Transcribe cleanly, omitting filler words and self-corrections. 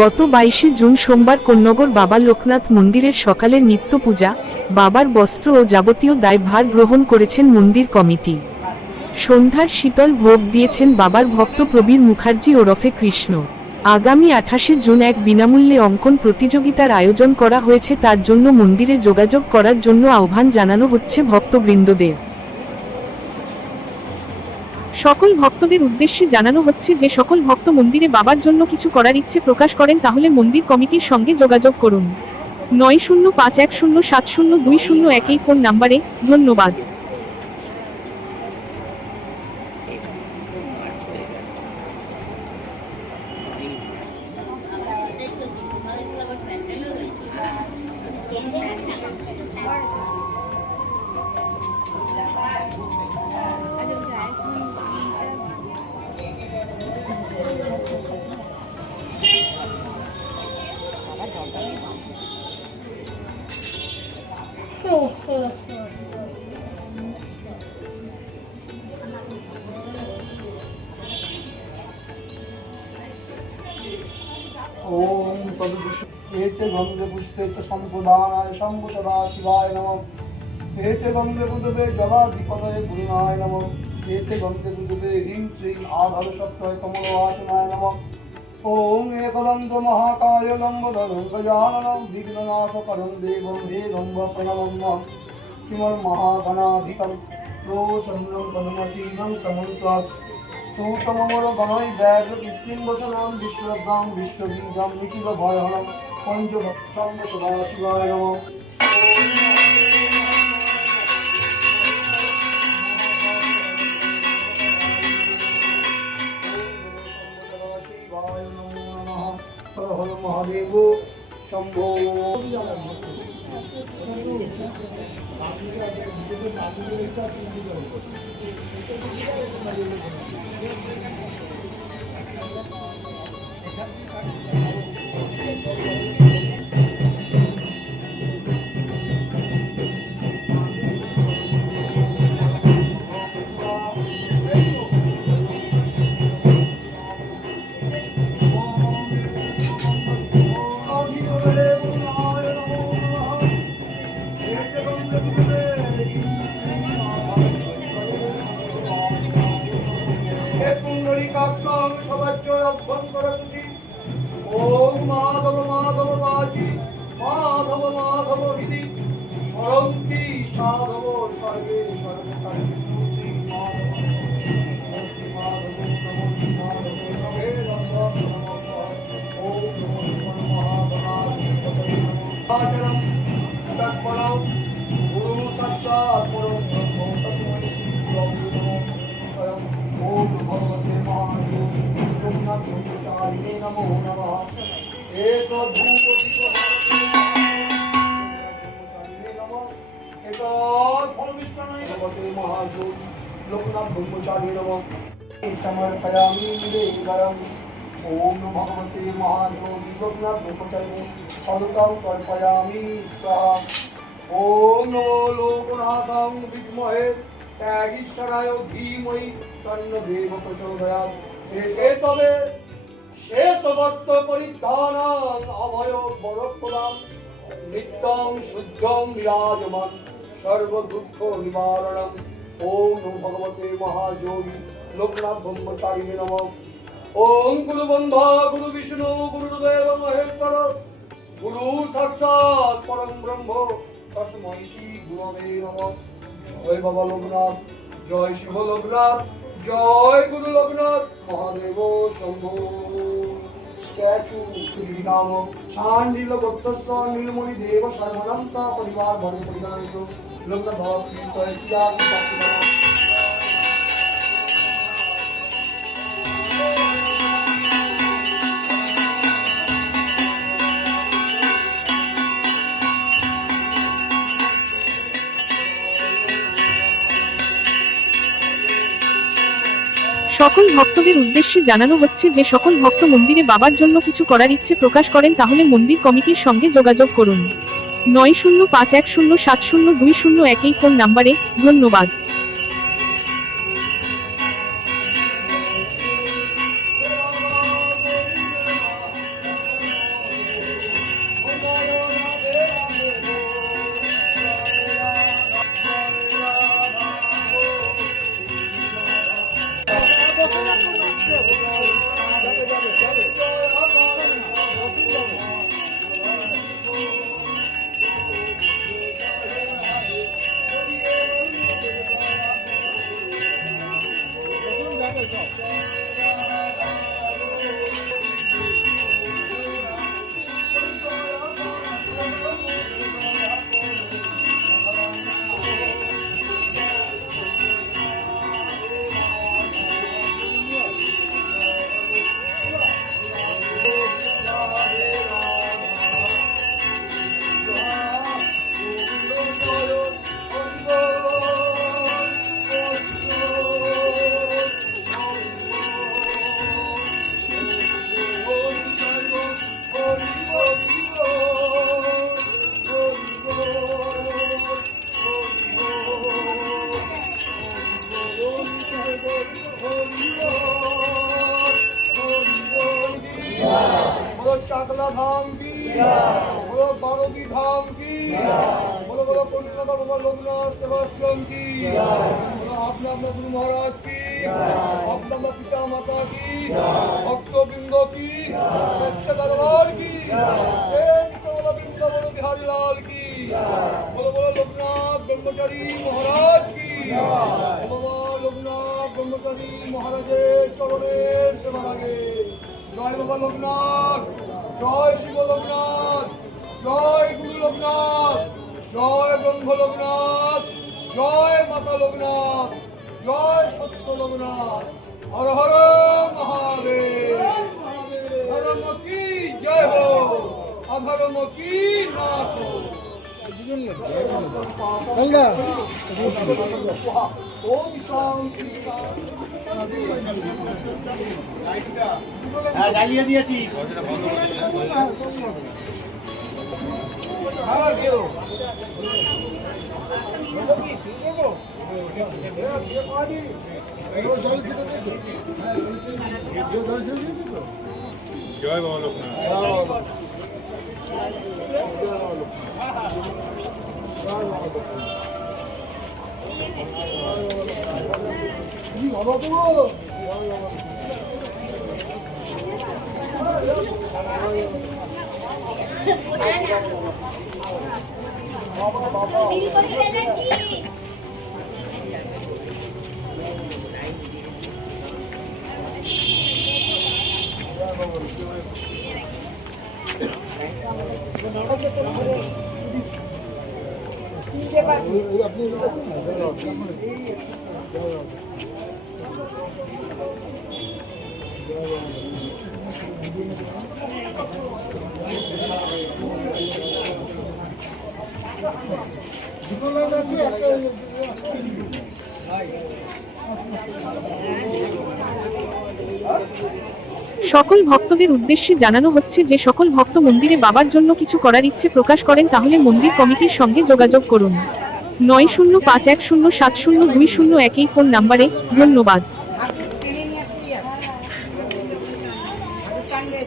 গত 22শে জুন সোমবার কোন্নগর বাবা লোকনাথ মন্দিরের সকালের নিত্য পূজা, বাবার বস্ত্র ও যাবতীয় দায়ভার গ্রহণ করেছেন মন্দির কমিটি। সন্ধ্যার শীতল ভোগ দিয়েছেন বাবার ভক্ত প্রবীর মুখার্জি ওরফে কৃষ্ণ। আগামী 28শে জুন এক বিনামূল্যে অঙ্কন প্রতিযোগিতার আয়োজন করা হয়েছে, তার জন্য মন্দিরে যোগাযোগ করার জন্য আহ্বান জানানো হচ্ছে ভক্তবৃন্দদের। সকল ভক্তদের উদ্দেশ্যে জানানো হচ্ছে যে সকল ভক্ত মন্দিরে বাবার জন্য কিছু করার ইচ্ছে প্রকাশ করেন তাহলে মন্দির কমিটির সঙ্গে যোগাযোগ করুন 9051070201 এই ফোন নাম্বারে। ধন্যবাদ। ओम तदुष्टे गंगे पुष्पे संप्रदानाय शंभु सदा शिवाय नमः। एते गंगे बुद्धे जलाधिपतये गुरुनाय नमः। एते गंगे बुद्धे ह्रीं श्रीं आधार सत्य कमलवासनाय नमः। ओम एकदंत महाकाय लंबोदरं गजाननं विघ्ननाशकरं देवं देवं प्रणमं श्रीमन् महागणाधिकं प्रोसन्नं पद्मसीनं समन्त्वात् स्तोत्रममर गणय बैग कृत्रिम वचनां विश्वदां विश्वबीजं निखिल भयहरं पंचभक्षं सदा शिवाय नमः। हर हर महादेव शंभो। ओम माधव माधव बाजी माधव माधव विधि सरंती साधव सर्वे सर्वकार्य श्री माधव श्री माधव नमो श्री माधव नमे नमः ओम नमो महागणाधिपतये आचरं तत्परं गुरु साक्षात् परं ब्रह्म तस्मै श्री गुरवे नमः। ओम भगवते महादेव लोकनाथ ब्रह्मचारिणे नमो नमः। एक धूप एक फलमिष्टान्नाय भगवते महादेवी लोकनाथ ब्रह्मचारिणे नमः। समर्पयामि देवगरम्। ओम भगवते महादेवी लोकनाथ ब्रह्मचारिणे पदकं तर्पयामि स्वाहा। ओम लोकनाथं विद्महे ईश्वराय धीमहि तन्नो देवः प्रचोदयात्। एते तवे श्वेतवस्त्र परिधानं अभय वरप्रदां नित्यं शुद्धं विराजमान सर्व दुःख निवारणं। ओम भगवते महायोगी लोकनाथ ब्रह्मचारिणे नमः। ओम गुरु बंधा गुरु विष्णु गुरुदेव महेश्वर गुरु साक्षात् परम ब्रह्म तस्मै श्री गुरवे नमः। जय बाबा लोकनाथ, जय शिव लोकनाथ, जय गुरु लोकनाथ महादेव शंभो। स्टैचू श्रीराम शांडिल भक्तस्व नीलमणि देव सर्वदं सा परिवार भर परिगणितो लोकनाथ भक्ति इतिहास সকল ভক্তদের উদ্দেশ্যে জানানো হচ্ছে যে সকল ভক্ত মন্দিরে বাবার জন্য কিছু করার ইচ্ছে প্রকাশ করেন তাহলে মন্দির কমিটির সঙ্গে যোগাযোগ করুন 9051070201 এই ফোন নাম্বারে। ধন্যবাদ। द्वारका धाम की बोलो बारोदी धाम की बोलो बोलो कोलकाता बाबा लोकनाथ सेवाश्रम की बोलो आपने अपने गुरु महाराज की अपना अपना पिता माता की भक्तों की सच्चे दरबार की बोलो वृंदावन बिहारी लाल की बोलो बोलो लोकनाथ ब्रह्मचारी महाराज की बोलो लोकनाथ ब्रह्मचारी महाराजेर चरणेर सेवा लागे जय बाबा लोकनाथ जय शिव लोकनाथ जय गुरु लोकनाथ जय ब्रह्म लोकनाथ जय माता लोकनाथ जय सत्य लोकनाथ हर हर महादेव धर्म की जय हो अधर्म की नाश हो ओम शांति গালিয়ে দিয়েছি জয় বাবা লোকনাথ সকল ভক্তদের উদ্দেশ্যে জানানো হচ্ছে যে সকল ভক্ত মন্দিরে বাবার জন্য কিছু করার ইচ্ছে প্রকাশ করেন তাহলে মন্দির কমিটির সঙ্গে যোগাযোগ করুন 9051070201 এই ফোন নম্বরে। ধন্যবাদ।